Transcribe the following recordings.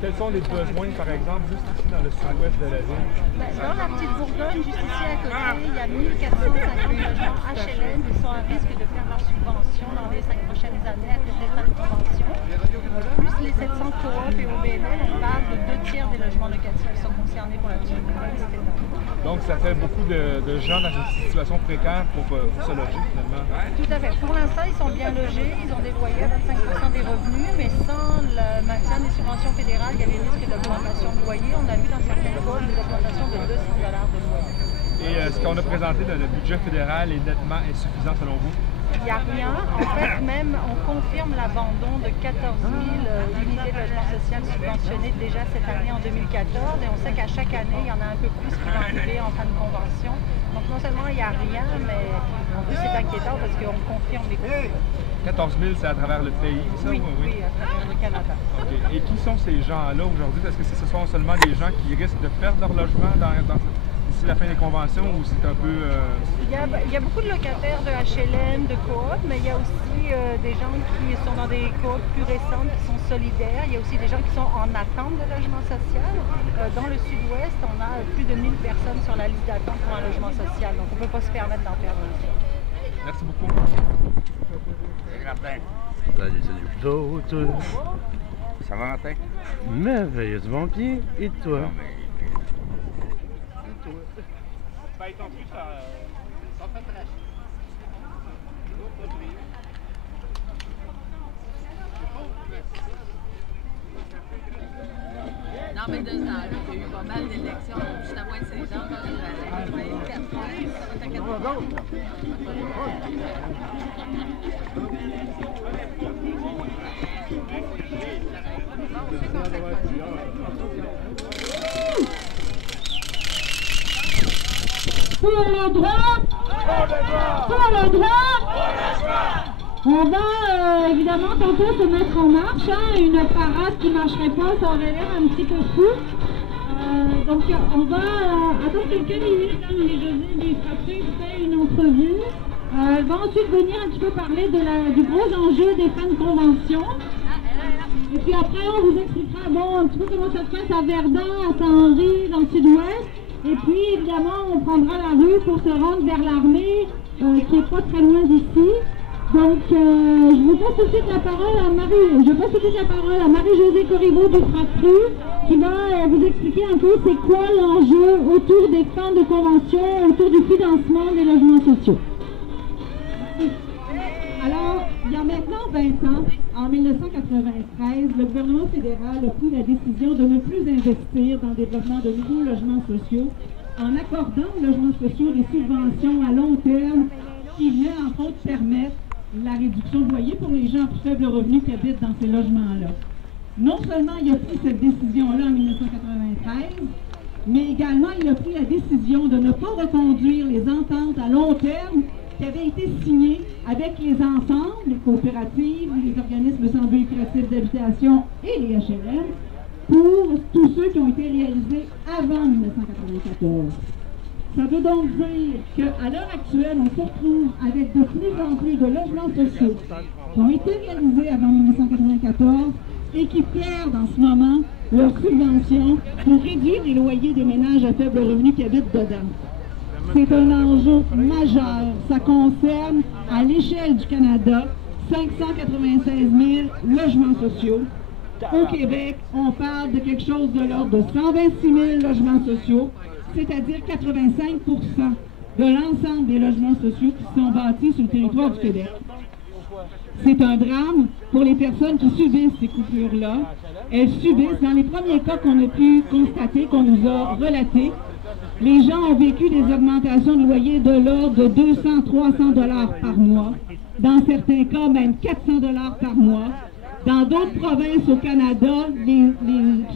Quels sont les besoins, par exemple, juste ici dans le sud-ouest de la ville? Dans la petite Bourgogne, juste ici à côté, il y a 1450 logements HLM qui sont à risque de perdre leur subvention dans les 5 prochaines années à cause des fins de convention. Plus les 700 coop et OBNL, on parle de 2 tiers des logements locatifs qui sont concernés pour la petite Bourgogne. Donc, ça fait beaucoup de gens dans une situation précaire pour se loger, finalement. Tout à fait. Pour l'instant, ils sont bien logés, ils ont des loyers à 25% des revenus, mais sans le maintien des subventions fédérales, il y a des risques d'augmentation de loyer. On a vu dans certaines codes des augmentations de 200 $ de loyer. Et ce qu'on a présenté dans le budget fédéral est nettement insuffisant selon vous? Il n'y a rien. En fait, même, on confirme l'abandon de 14 000 unités de logement social subventionnées déjà cette année en 2014. Et on sait qu'à chaque année, il y en a un peu plus qui vont arriver en fin de convention. Donc non seulement il n'y a rien, mais en plus c'est inquiétant parce qu'on confirme les coûts. 14 000, c'est à travers le pays, ça? Oui, oui, à travers le Canada. Okay. Et qui sont ces gens-là aujourd'hui? Est-ce que ce sont seulement des gens qui risquent de perdre leur logement d'ici la fin des conventions ou c'est un peu... Il y a beaucoup de locataires de HLM, de coop, mais il y a aussi des gens qui sont dans des coop plus récentes, qui sont solidaires. Il y a aussi des gens qui sont en attente de logement social. Dans le sud-ouest, on a plus de 1000 personnes sur la liste d'attente pour un logement social, donc on ne peut pas se permettre d'en perdre un seul. Merci beaucoup. Salut, vous autres. Ça va, Martin? Merveilleusement bien. Et toi? Ben, ils sont tous Non, mais 2 ans, il y a eu pas mal d'élections. Juste à moins de ces gens, quand j'ai travaillé 4 ans, ça fait 4 ans. Pour le droit, pour le droit, on va évidemment tenter de se mettre en marche. Une parade qui ne marcherait pas, ça aurait l'air un petit peu fou. Donc on va attendre quelques minutes. José lui Frappé fait une entrevue. Elle va ensuite venir un petit peu parler du gros enjeu des fins de convention. Et puis après on vous expliquera un petit peu comment ça se passe à Verdun, à Saint-Henri, dans le sud-ouest. Et puis, évidemment, on prendra la rue pour se rendre vers l'armée, qui n'est pas très loin d'ici. Donc, je vous passe tout de suite la parole à Marie-Josée Corriveau du FRAPRU, qui va vous expliquer un peu c'est quoi l'enjeu autour des fins de convention, autour du financement des logements sociaux. Alors, il y a maintenant 20 ans, en 1993, le gouvernement fédéral a pris la décision de ne plus investir dans le développement de nouveaux logements sociaux en accordant aux logements sociaux des subventions à long terme qui venaient en fait permettre la réduction de loyer pour les gens à plus faible revenu qui habitent dans ces logements-là. Non seulement il a pris cette décision-là en 1993, mais également il a pris la décision de ne pas reconduire les ententes à long terme qui avaient été signées avec les ensembles, les coopératives, les organismes sans but lucratif d'habitation et les HLM pour tous ceux qui ont été réalisés avant 1994. Ça veut donc dire qu'à l'heure actuelle, on se retrouve avec de plus en plus de logements sociaux qui ont été réalisés avant 1994 et qui perdent en ce moment leurs subventions pour réduire les loyers des ménages à faible revenu qui habitent dedans. C'est un enjeu majeur. Ça concerne, à l'échelle du Canada, 596 000 logements sociaux. Au Québec, on parle de quelque chose de l'ordre de 126 000 logements sociaux, c'est-à-dire 85 % de l'ensemble des logements sociaux qui sont bâtis sur le territoire du Québec. C'est un drame pour les personnes qui subissent ces coupures-là, elles subissent, dans les premiers cas qu'on a pu constater, qu'on nous a relatés, les gens ont vécu des augmentations de loyer de l'ordre de 200-300 $ par mois. Dans certains cas, même 400 $ par mois. Dans d'autres provinces au Canada, les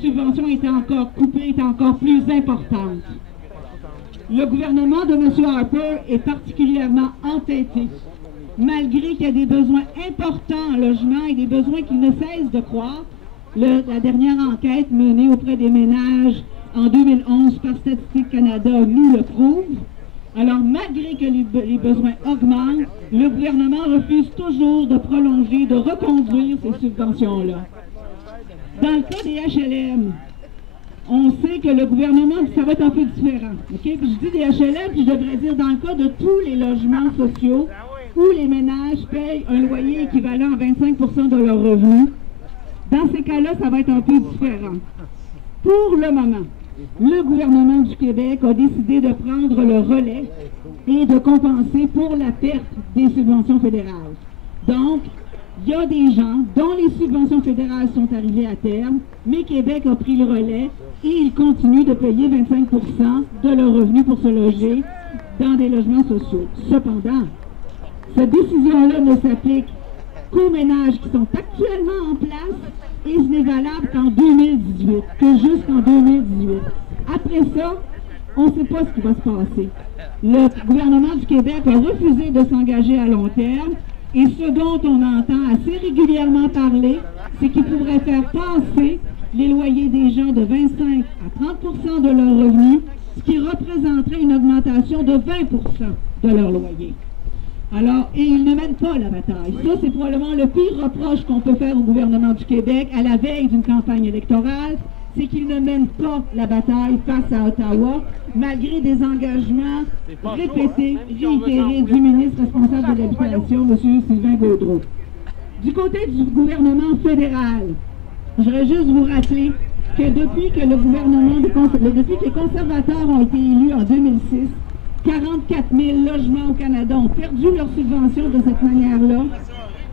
subventions étaient encore coupées, étaient encore plus importantes. Le gouvernement de M. Harper est particulièrement entêté. Malgré qu'il y a des besoins importants en logement et des besoins qui ne cessent de croître, la dernière enquête menée auprès des ménages en 2011 par Statistique Canada nous le prouve. Alors, malgré que les besoins augmentent, le gouvernement refuse toujours de prolonger, de reconduire ces subventions-là. Dans le cas des HLM, on sait que le gouvernement, ça va être un peu différent. Okay? Puis je dis des HLM, puis je devrais dire dans le cas de tous les logements sociaux où les ménages payent un loyer équivalent à 25% de leurs revenus. Dans ces cas-là, ça va être un peu différent. Pour le moment, le gouvernement du Québec a décidé de prendre le relais et de compenser pour la perte des subventions fédérales. Donc, il y a des gens dont les subventions fédérales sont arrivées à terme, mais Québec a pris le relais et il continue de payer 25% de leurs revenus pour se loger dans des logements sociaux. Cependant, cette décision-là ne s'applique qu'aux ménages qui sont actuellement en place et ce n'est valable qu'en 2018, que jusqu'en 2018. Après ça, on ne sait pas ce qui va se passer. Le gouvernement du Québec a refusé de s'engager à long terme et ce dont on entend assez régulièrement parler, c'est qu'il pourrait faire passer les loyers des gens de 25 à 30% de leurs revenus, ce qui représenterait une augmentation de 20% de leur loyer. Alors, et ils ne mènent pas la bataille. Ça, c'est probablement le pire reproche qu'on peut faire au gouvernement du Québec à la veille d'une campagne électorale, c'est qu'il ne mène pas la bataille face à Ottawa, malgré des engagements répétés, réitérés du ministre responsable de l'Habitation, M. Sylvain Gaudreault. Du côté du gouvernement fédéral, je voudrais juste vous rappeler que depuis que depuis que les conservateurs ont été élus en 2006, 44 000 logements au Canada ont perdu leur subvention de cette manière-là,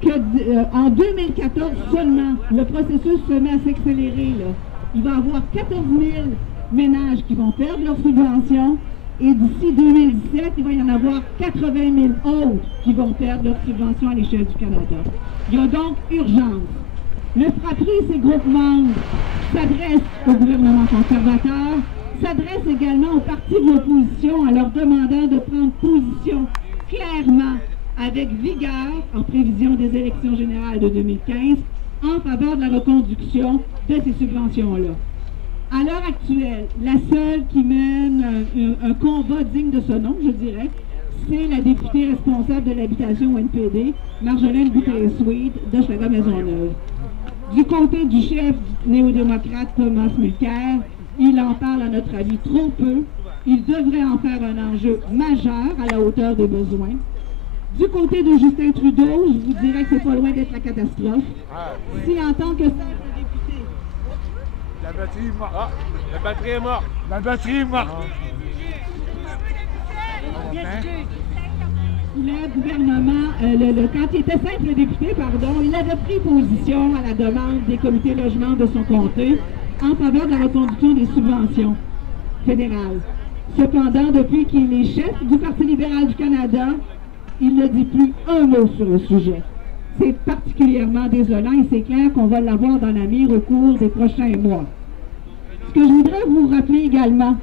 qu'en 2014 seulement, le processus se met à s'accélérer. Il va y avoir 14 000 ménages qui vont perdre leur subvention et d'ici 2017, il va y en avoir 80 000 autres qui vont perdre leur subvention à l'échelle du Canada. Il y a donc urgence. Le FRAPRI et ses groupes membres s'adressent au gouvernement conservateur, s'adresse également aux partis de l'opposition en leur demandant de prendre position clairement, avec vigueur, en prévision des élections générales de 2015, en faveur de la reconduction de ces subventions-là. À l'heure actuelle, la seule qui mène un combat digne de ce nom, je dirais, c'est la députée responsable de l'habitation au NPD, Marjolaine Bouteille-Sweet, de Chaga-Maisonneuve. Du côté du chef néo-démocrate Thomas Mulcair, il en parle à notre avis trop peu. Il devrait en faire un enjeu majeur à la hauteur des besoins. Du côté de Justin Trudeau, je vous dirais que c'est pas loin d'être la catastrophe. Si en tant que simple député... La batterie est morte. Ah, la batterie est morte. La batterie est morte. Le gouvernement, quand il était simple député, il avait pris position à la demande des comités logement de son comté en faveur de la reconduction des subventions fédérales. Cependant, depuis qu'il est chef du Parti libéral du Canada, il ne dit plus un mot sur le sujet. C'est particulièrement désolant et c'est clair qu'on va l'avoir dans la mire au cours des prochains mois. Ce que je voudrais vous rappeler également,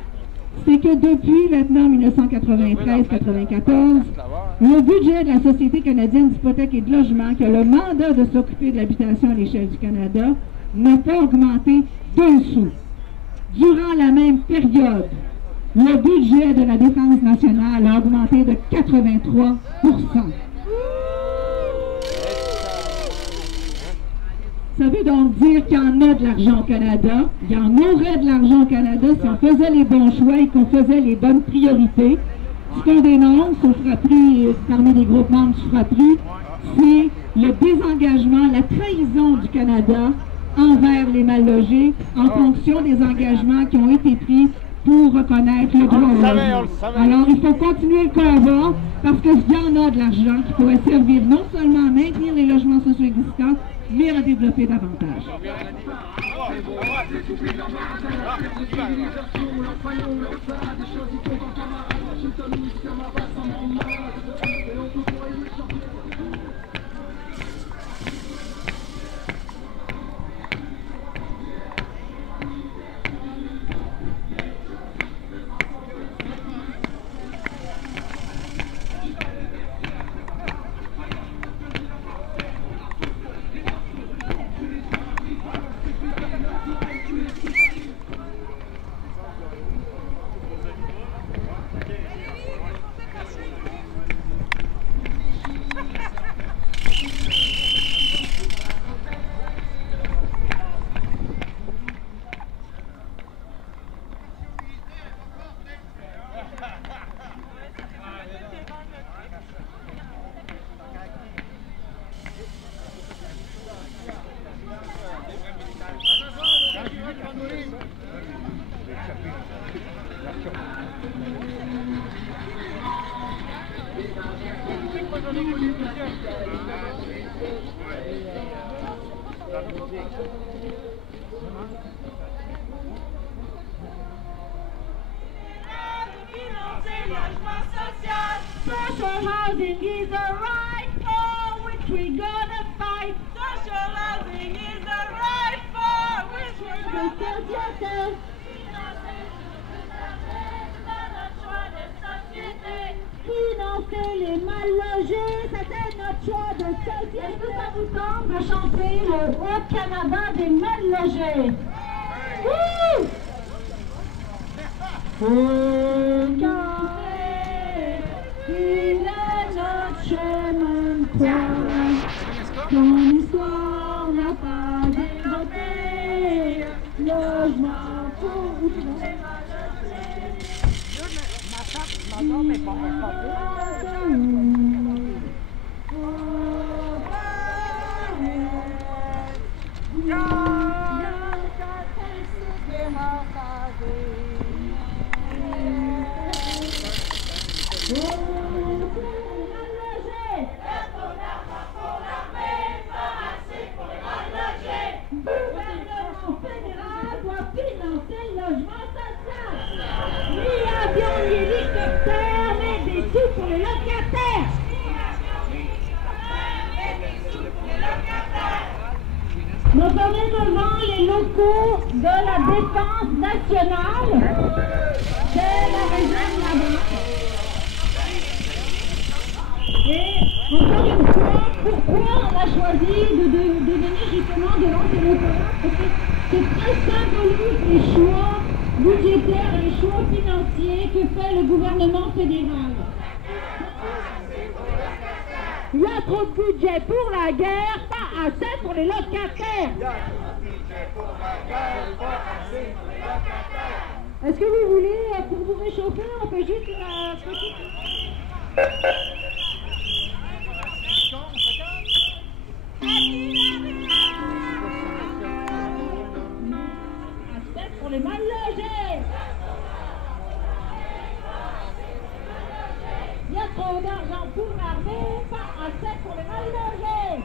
c'est que depuis maintenant 1993-94, le budget de la Société canadienne d'hypothèque et de logement, qui a le mandat de s'occuper de l'habitation à l'échelle du Canada, n'a pas augmenté d'un sou. Durant la même période, le budget de la Défense nationale a augmenté de 83%. Ça veut donc dire qu'il y en a de l'argent au Canada, il y en aurait de l'argent au Canada si on faisait les bons choix et qu'on faisait les bonnes priorités. Ce qu'on dénonce au FRAPRI, parmi les groupes membres du FRAPRI, c'est le désengagement, la trahison du Canada envers les mal-logés en fonction des engagements qui ont été pris pour reconnaître le droit au logement. Alors, il faut continuer le combat parce qu'il y en a de l'argent qui pourrait servir non seulement à maintenir les logements sociaux existants, mais à développer davantage. Social housing is a right for which we're gonna fight. Social housing is a right for which we're gonna fight. Financer les mal logés, c'était notre choix de société. Est-ce que ça vous tente de chanter le Haut-Canada des mal logés? Wouh! Il est notre chemin de croix, ton histoire n'a pas développé, logement pour les nous sommes devant les locaux de la Défense nationale de la région de la Beauce. Et encore une fois, pourquoi on a choisi de venir justement devant ces locaux-là? Parce que c'est très symbolique les choix budgétaires et les choix financiers que fait le gouvernement fédéral. Il y a trop de budget pour la guerre, pas assez pour les locataires. Est-ce que vous voulez, pour vous réchauffer, on fait juste une petite... Assez pour les mal logés. Il y a trop d'argent pour l'armée, pas assez pour les mal logés.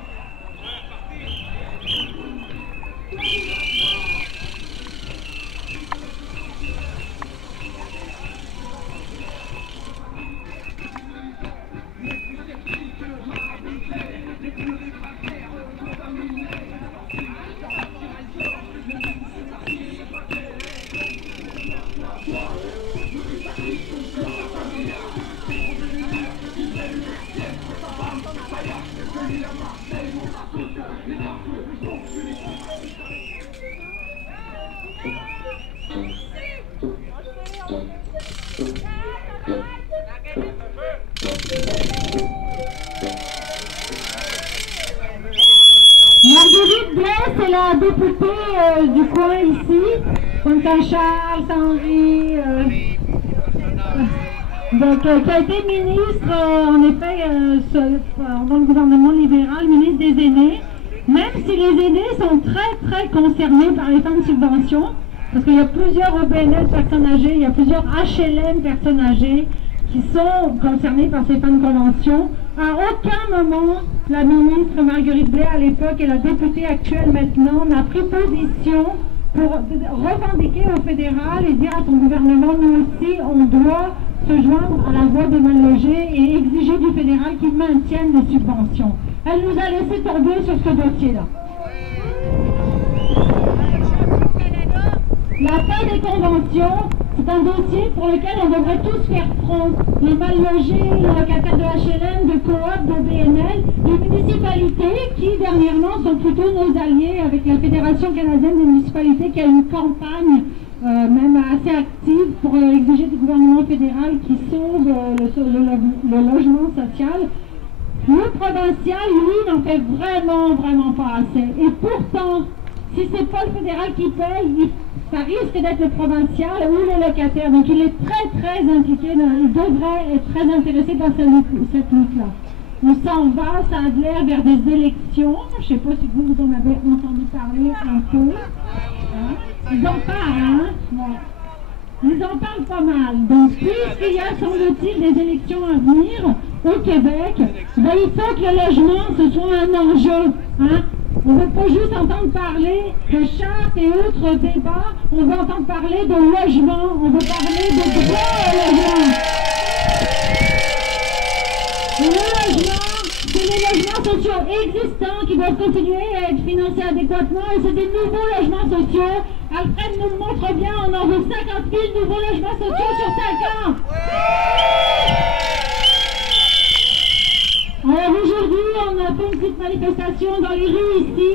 Marguerite Blais, c'est la députée du coin ici, comme Saint-Charles, Saint-Henri, donc qui a été ministre, en effet, dans le gouvernement libéral, ministre des aînés. Même si les aînés sont très concernés par les fins de subvention, parce qu'il y a plusieurs OBNL personnes âgées, il y a plusieurs HLM personnes âgées qui sont concernées par ces fins de convention. À aucun moment, la ministre Marguerite Blais à l'époque et la députée actuelle maintenant n'a pris position pour revendiquer au fédéral et dire à son gouvernement, nous aussi, on doit se joindre à la voix des mal logés et exiger du fédéral qu'il maintienne les subventions. Elle nous a laissé tomber sur ce dossier-là. La fin des conventions, c'est un dossier pour lequel on devrait tous faire front. Les mal logés, les locataires de HLM, de coop, de BNL, les municipalités qui dernièrement sont plutôt nos alliés avec la Fédération canadienne des municipalités qui a une campagne même assez active pour exiger du gouvernement fédéral qui sauve le logement social. Le provincial, lui, n'en fait vraiment pas assez. Et pourtant, si c'est pas le fédéral qui paye, ça risque d'être le provincial ou le locataire. Donc il est très impliqué, il devrait être très intéressé dans cette lutte-là. On s'en va, ça a l'air vers des élections. Je ne sais pas si vous en avez entendu parler un peu. Hein? Ils en parlent, hein? Ouais. Ils en parlent pas mal. Donc puisqu'il y a, semble-t-il, des élections à venir au Québec, ben, il faut que le logement, ce soit un enjeu. Hein? On ne veut pas juste entendre parler de chartes et autres débats, on veut entendre parler de logement, on veut parler de droit au logement. Le logement, c'est les logements sociaux existants qui doivent continuer à être financés adéquatement et c'est des nouveaux logements sociaux. Alfred nous le montre bien, on en veut 50 000 nouveaux logements sociaux sur 5 ans. Alors aujourd'hui, on a fait une petite manifestation dans les rues ici.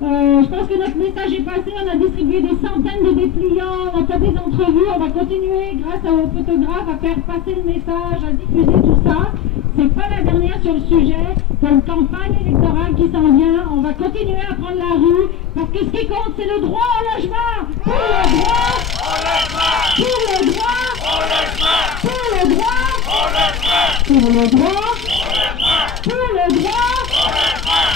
Je pense que notre message est passé, on a distribué des centaines de dépliants, on a fait des entrevues, on va continuer grâce aux photographes à faire passer le message, à diffuser tout ça. C'est pas la dernière sur le sujet, c'est une campagne électorale qui s'en vient, on va continuer à prendre la rue, parce que ce qui compte c'est le droit au logement. Pour le droit au logement. Pour le droit au logement. Pour le droit au logement. Pour le droit au logement. Pour le droit au logement.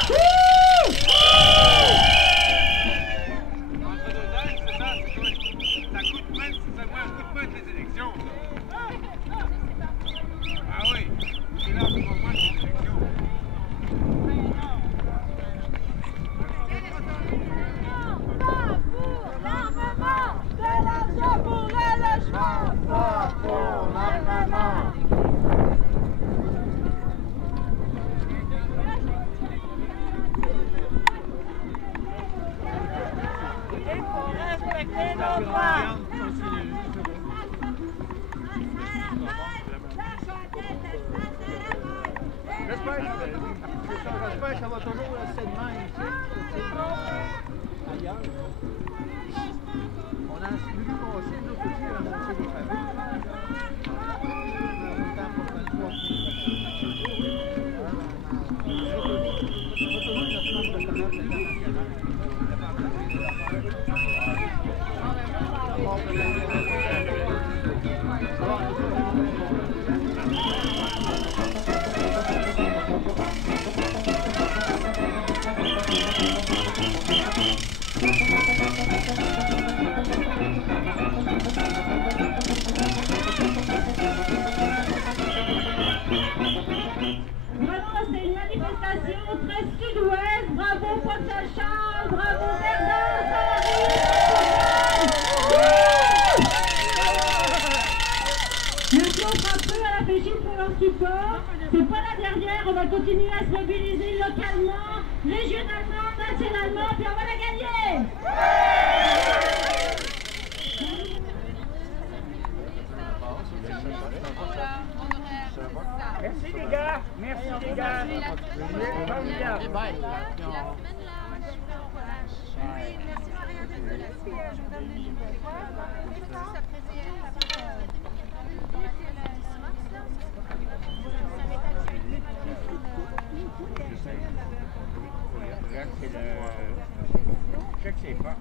J'espère que ça va toujours rester de même ici. Ailleurs. On a suivi passer de l'autre côté à moitié des familles. En même temps, pour faire le poids. C'est pas la dernière, on va continuer à se mobiliser localement, régionalement, nationalement, puis on va la gagner! Merci les gars! Merci les gars! Oui, merci Marianne d'être là, puis je vous donne des nouvelles. Regarde, c'est le... Je sais que c'est pas.